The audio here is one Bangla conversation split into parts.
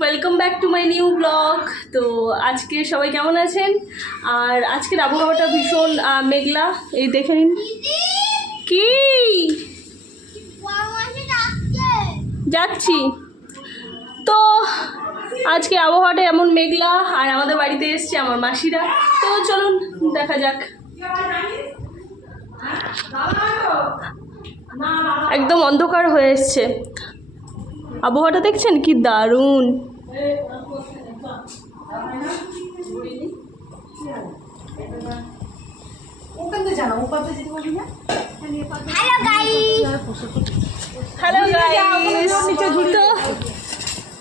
Welcome back to my new blog তো আজকে সবাই কেমন আছেন? আর আজকের আবহাওয়াটা ভীষণ মেঘলা। এই দেখে নিন। কি? যাচ্ছি। তো আজকে আবহাওয়াটা এমন মেঘলা, আর আমাদের বাড়িতে এসছে আমার মাসিরা। তো চলুন, দেখা যাক। একদম অন্ধকার হয়ে এসছে। আবহাওয়াটা দেখছেন? কি দারুণ। হ্যালো গাইস হ্যালো গাইস তো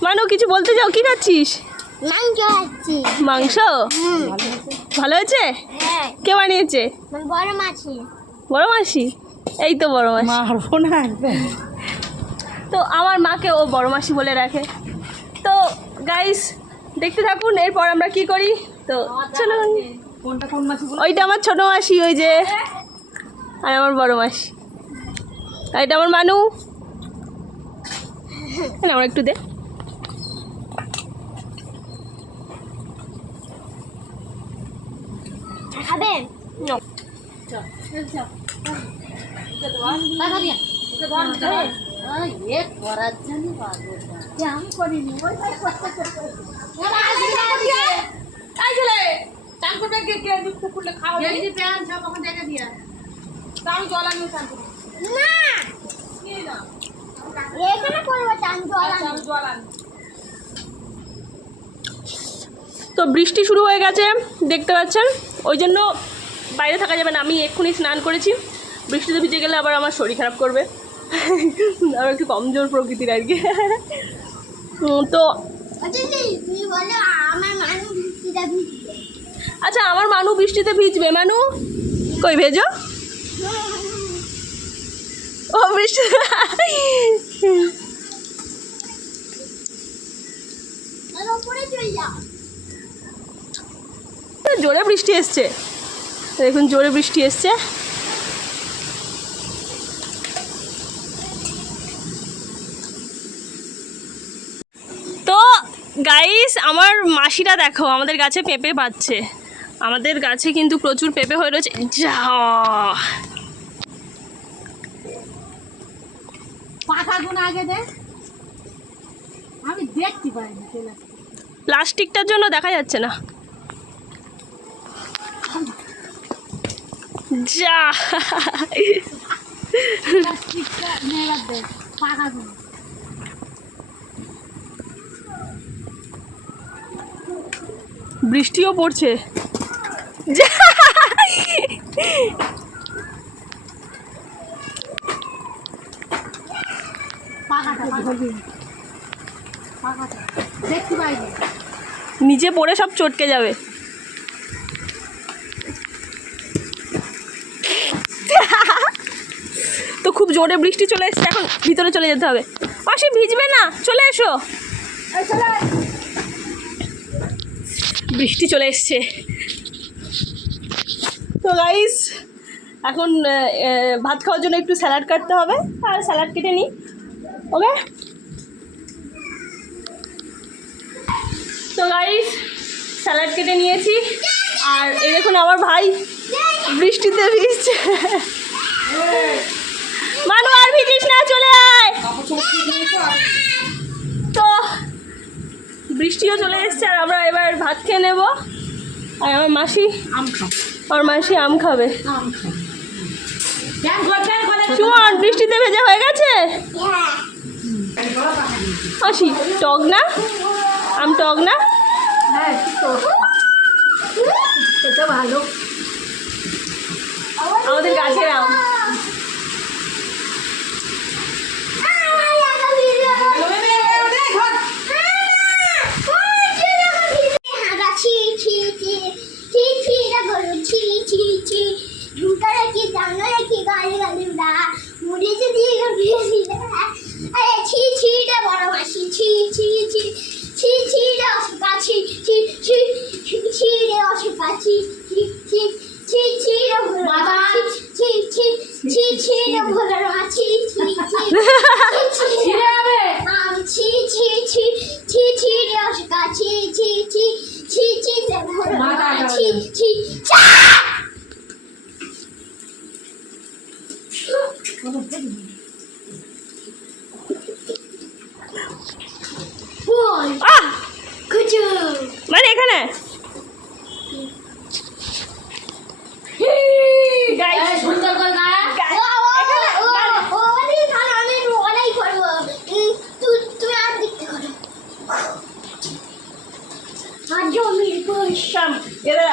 মানু কিছু বলতে যাও কি খাচ্ছিস? মাংস খাচ্ছি। মাংস? ভালো হয়েছে? হ্যাঁ। কে বানিয়েছে? বড় মাসি? এই তো বড় মাসি। মারবো না একদম। তো আমার মাকে ও বড় মাসি বলে রাখে। তো গাইস দেখতে থাকুন এরপর আমরা কি করি? তো চলুন কোনটা কোন মাছ ওইটা আমার ছোট মাসি ওই যে। আর আমার বড় মাসি। আর এটা আমার মানু। আমার একটু দে। খাবেন? তো বৃষ্টি শুরু হয়ে গেছে, দেখতে পাচ্ছেন? ওই জন্য বাইরে থাকা যাবে না, আমি এক্ষুনি স্নান করেছি। বৃষ্টিতে ভিজে গেলে আবার আমার শরীর খারাপ করবে। আর একটু কমজোর প্রকৃতির আর কি। তো আচ্ছা, আমার মানু বৃষ্টিতে ভিজবে। মানু? কই ভেজো? ও বৃষ্টি। জোরে বৃষ্টি এসছে। দেখুন জোরে বৃষ্টি এসছে তো গাইস আমার মাসিরা দেখো আমাদের গাছে পেঁপে পাচ্ছে আমাদের গাছে কিন্তু প্রচুর পেঁপে হয়ে রয়েছে। যা। প্লাস্টিকটার জন্য দেখা যাচ্ছে না। যা। বৃষ্টিও পড়ছে। নিচে পড়ে সব চটকে যাবে। তো খুব জোরে বৃষ্টি চলে এসছে, এখন ভিতরে চলে যেতে হবে। পাশে ভিজবে না, চলে এসো। বৃষ্টি চলে এসছে। তো গাইস এখন ভাত খাওয়ার জন্য একটু স্যালাড কাটতে হবে আর স্যালাড কেটে নিই ওকে তো গাইস স্যালাড কেটে নিয়েছি আর এই দেখুন আমার ভাই বৃষ্টিতে ভিজছে। মানু আর ভিজিস না চলে আয়। বৃষ্টিও চলে এসছে আর আমরা এবার ভাত খেয়ে নেব। আর আমার মাসি আম খাও। আমার মাসি আম খাবে। সুমন বৃষ্টিতে ভেজা হয়ে গেছে? মাসি টক না? আম টক না? হ্যাঁ ভালো। আমাদের গাছের আম। জানলাকে গালি গালি না মুড়িতে দিয়ে বিয়ে আরে ছি ছি রে বড় মাসি ছি ছি ছি ছি ছি রে অসুকা ছি ছি ছি ছি রে অসুকা ছি ছি ছি ছি ছি রে বাবা ছি ছি ছি ছি রে ভোলার মা ছি ছি ছি ছি রে আম ছি ছি ছি ছি ছি রে অসুকা ছি ছি ছি ছি ছি রে ভোলার মা ছি ছি করো আর জমির পুষ শাম এরা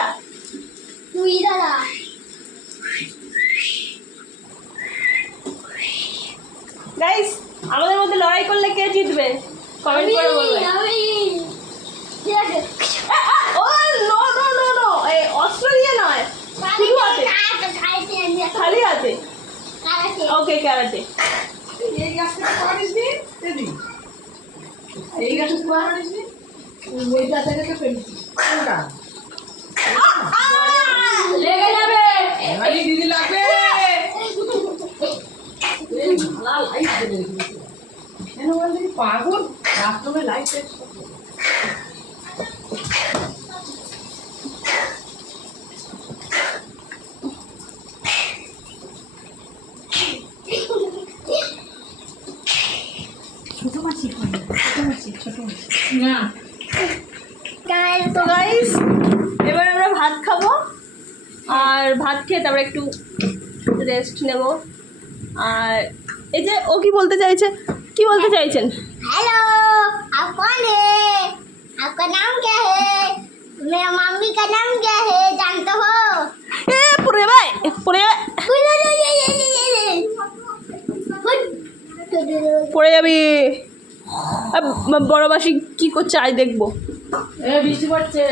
তুই দাদা গাইস আমাদের মধ্যে লড়াই করলে কে জিতবে? কমেন্ট করে বলবে। আমি। ও নো নো নো নো এই অস্ত্র দিয়ে নয় শুধু হাতে খালি হাতে ওকে ক্যারাটে এই গাছটা পারিস নি? দিদি এই গাছটা পারিস নি? ওই গাছটা থেকে ফেলছি কোনটা? লেগে যাবে। আরে দিদি লাগবে। ভালা লাইট গেছে কেন বললি পাগল? বাথরুমে লাইট ছোট মাছি ছোট মাছি ছোট মাছি না। তো গাইস এবার আমরা ভাত খাব আর ভাত খেয়ে তারপরে একটু রেস্ট নেব। আর এই যে ও কি বলতে চাইছে কি বলতে চাইছেন हेलो आप कौन है आपका नाम क्या है मेरा मम्मी का नाम क्या है जानते हो এ পড়ে ভাই পড়ে যাবে পড়ে যাবি আর ব- বড় মাসি কি করছে আজ দেখবো এ বৃষ্টি পড়ছে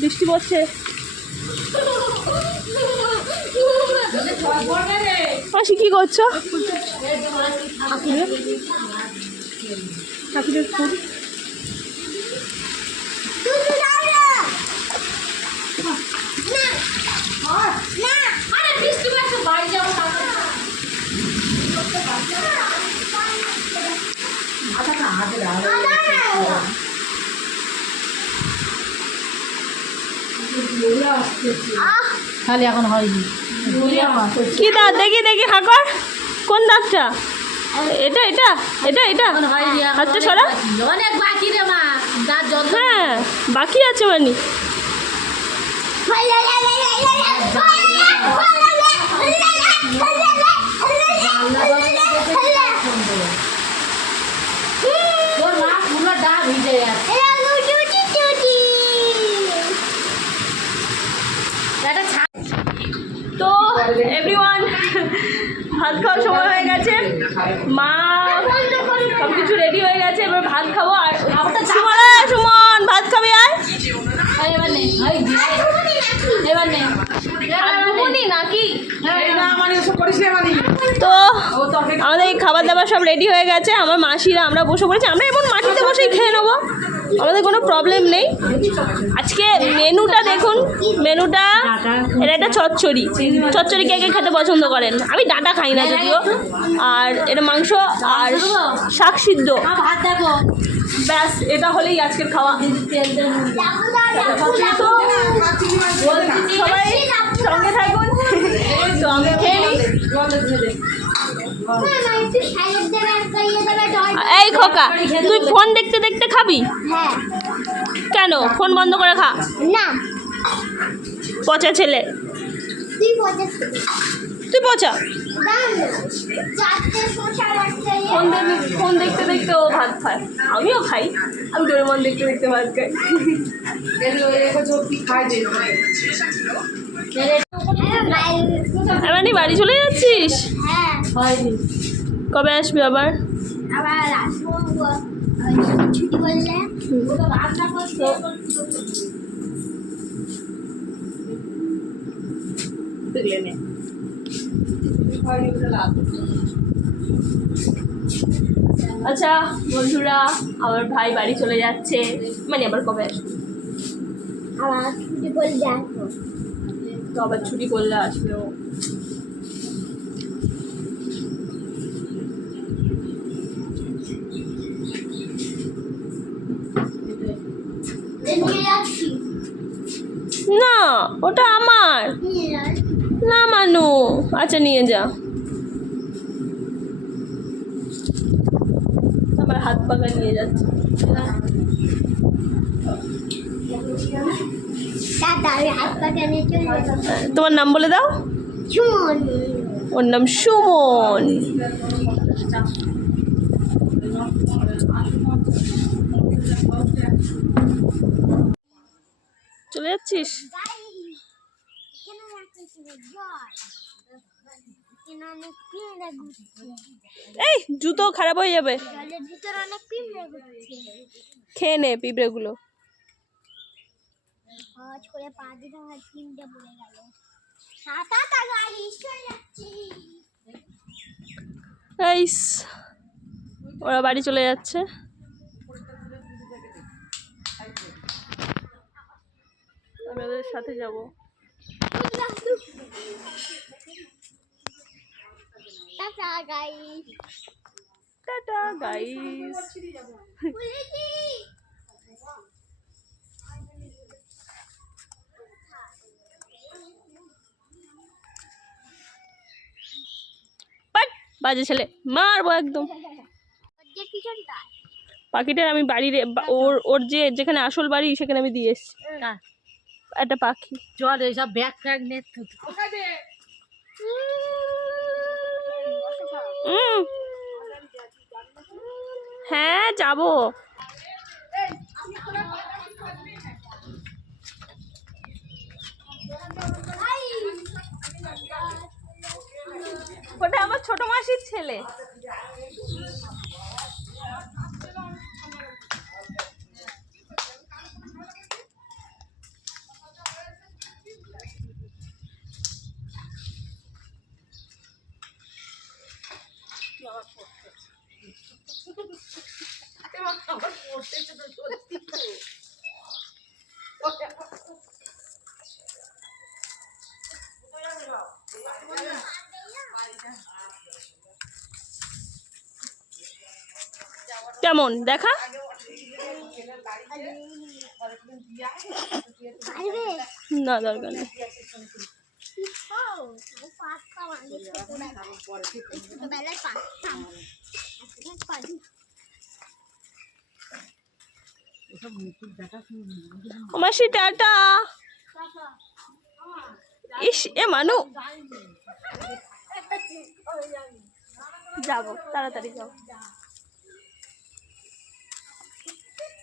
বৃষ্টি পড়ছে পড়বে রে মাসি কি করছ? ঠাকুরের ফুল আরে বৃষ্টি এখন হয়নি কি দাঁত দেখি দেখি হাকর কোন দাঁতটা এটা এটা এটা এটা হাতটা সরা অনেক বাকি রে মা যত হ্যাঁ বাকি আছে মানে তোর মা পুরো ডাব ভিজে যাচ্ছে এটা ছাড় তো এভরিওয়ান ভাত খাওয়ার সময় হয়ে গেছে। মা সব কিছু রেডি হয়ে গেছে এবার ভাত খাব। আর সুমন ভাত খাবি না মানে মানে। তো আমাদের এই খাবার দাবার সব রেডি হয়ে গেছে। আমার মাসিরা আমরা বসে পড়েছি। আমরা এমন মাটিতে বসেই খেয়ে নেব। আমাদের কোনো প্রবলেম নেই। আজকে মেনুটা দেখুন। মেনুটা, এটা একটা চচ্চড়ি। চচ্চড়ি কে কে খেতে পছন্দ করেন? আমি ডাটা খাই না যদিও। আর এটা মাংস আর শাক সিদ্ধ। দেখো ব্যাস, এটা হলেই আজকের খাওয়া। সবাই সঙ্গে থাকুন। খেয়ে এই খোকা, তুই ফোন দেখতে দেখতে খাবি? হ্যাঁ। কেন? ফোন বন্ধ করে খা। না। পচা ছেলে। তুই পঁচাশ তুই পচা। রাখতে ফোন দেখতে ফোন দেখতে দেখতে ও ভাত খায়। আমিও খাই। আমি ডোরেমন দেখতে দেখতে ভাত খাই। এমনি বাড়ি চলে যাচ্ছিস? হ্যাঁ। কবে আসবি আবার? আবার আসব আচ্ছা বন্ধুরা আমার ভাই বাড়ি চলে যাচ্ছে। মানে আবার কবে আসবে? আবার ছুটি করলে আসব। তো আবার ছুটি করলে আসবে ও না ওটা আমার। না মানু। আচ্ছা নিয়ে যা। আমার হাত পাকা নিয়ে যাচ্ছে। তোমার নাম বলে দাও? ওর নাম সুমন। চলে যাচ্ছিস? পিঁপড়ে এই জুতো খারাপ হয়ে যাবে। পিঁপড়ে খেয়ে নে পিঁপড়েগুলো। হজ করে পা দিতে আমার তিনটে পড়ে গেল সাতাটা গাড়ি চলে যাচ্ছি গাইস ওরা বাড়ি চলে যাচ্ছে। আমি ওদের সাথে যাব। টাটা গাড়ি টাটা গাইস বাজে ছেলে। মারবো একদম। পাখিটার আমি বাড়ির বা- ওর ওর যে যেখানে আসল বাড়ি সেখানে আমি দিয়ে এসছি। একটা পাখি। চল এইসব ব্যাগ ফ্যাগ নে হ্যাঁ যাব। ওটা আমার ছোট মাসির ছেলে। কেমন? দেখা। না দরকার নেই। টাটা। ইস এ মানু। যাব তাড়াতাড়ি যাও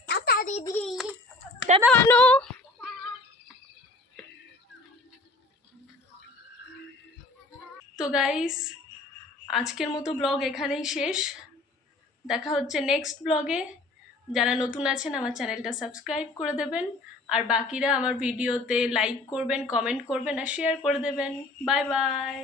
টাটা দিদি টাটা তো গাইস আজকের মতো ব্লগ এখানেই শেষ। দেখা হচ্ছে নেক্সট ব্লগে যারা নতুন আছেন, আমার চ্যানেলটা সাবস্ক্রাইব করে দেবেন। আর বাকিরা আমার ভিডিওতে লাইক করবেন কমেন্ট করবেন, আর শেয়ার করে দেবেন। Bye bye